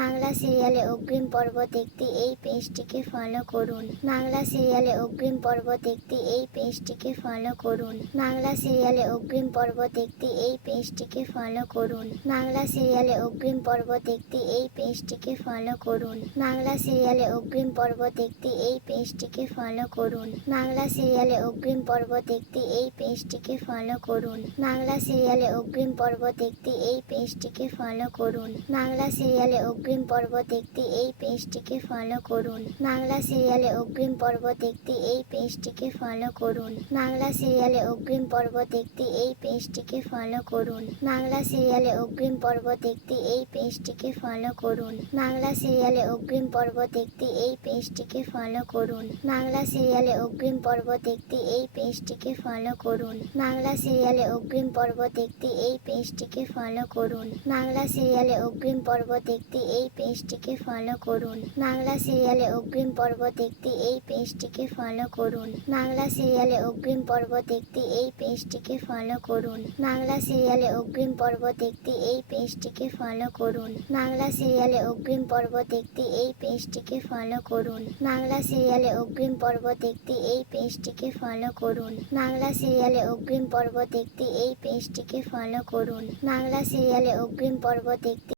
বাংলা সিরিয়ালে অগ্রিম পর্ব দেখতে এই পেজটিকে ফলো করুন। বাংলা সিরিয়ালে অগ্রিম পর্ব দেখতে এই পেজটিকে ফলো করুন। বাংলা সিরিয়ালে অগ্রিম পর্ব দেখতে এই পেজটিকে ফলো করুন। বাংলা সিরিয়ালে অগ্রিম পর্ব দেখতে এই পেজটিকে ফলো করুন। বাংলা সিরিয়ালে অগ্রিম পর্ব দেখতে এই পেজটিকে ফলো করুন। বাংলা সিরিয়ালে অগ্রিম পর্ব দেখতে এই পেজটিকে ফলো করুন। বাংলা সিরিয়ালে অগ্রিম পর্ব দেখতে এই পেজটিকে ফলো করুন। বাংলা সিরিয়ালে অগ্রিম পর্ব দেখতে এই পেজটিকে ফলো করুন। বাংলা সিরিয়ালে অগ্রিম পর্ব দেখতে এই পেজটিকে ফলো করুন। বাংলা সিরিয়ালে অগ্রিম পর্ব দেখতে এই পেজটিকে ফলো করুন। বাংলা সিরিয়ালে অগ্রিম পর্ব দেখতে এই পেজটিকে ফলো করুন। বাংলা সিরিয়ালে অগ্রিম পর্ব দেখতে এই পেজটিকে ফলো করুন। বাংলা সিরিয়ালে অগ্রিম পর্ব দেখতে এই পেজটিকে ফলো করুন। বাংলা সিরিয়ালে অগ্রিম পর্ব দেখতে এই পেজটিকে ফলো করুন। বাংলা সিরিয়ালে অগ্রিম পর্ব দেখতে এই পেজটিকে ফলো করুন। বাংলা সিরিয়ালে অগ্রিম পর্ব দেখতে এই পেজটিকে ফলো করুন। বাংলা সিরিয়ালে অগ্রিম পর্ব দেখতে এই পেজটিকে ফলো করুন। বাংলা সিরিয়ালে অগ্রিম পর্ব দেখতে এই পেজটিকে ফলো করুন। বাংলা সিরিয়ালে অগ্রিম পর্ব দেখতে এই পেজটিকে ফলো করুন। বাংলা সিরিয়ালে অগ্রিম পর্ব দেখতে এই পেজটিকে ফলো করুন। বাংলা সিরিয়ালে অগ্রিম পর্ব দেখতে এই পেজটিকে ফলো করুন। বাংলা সিরিয়ালে অগ্রিম পর্ব দেখতে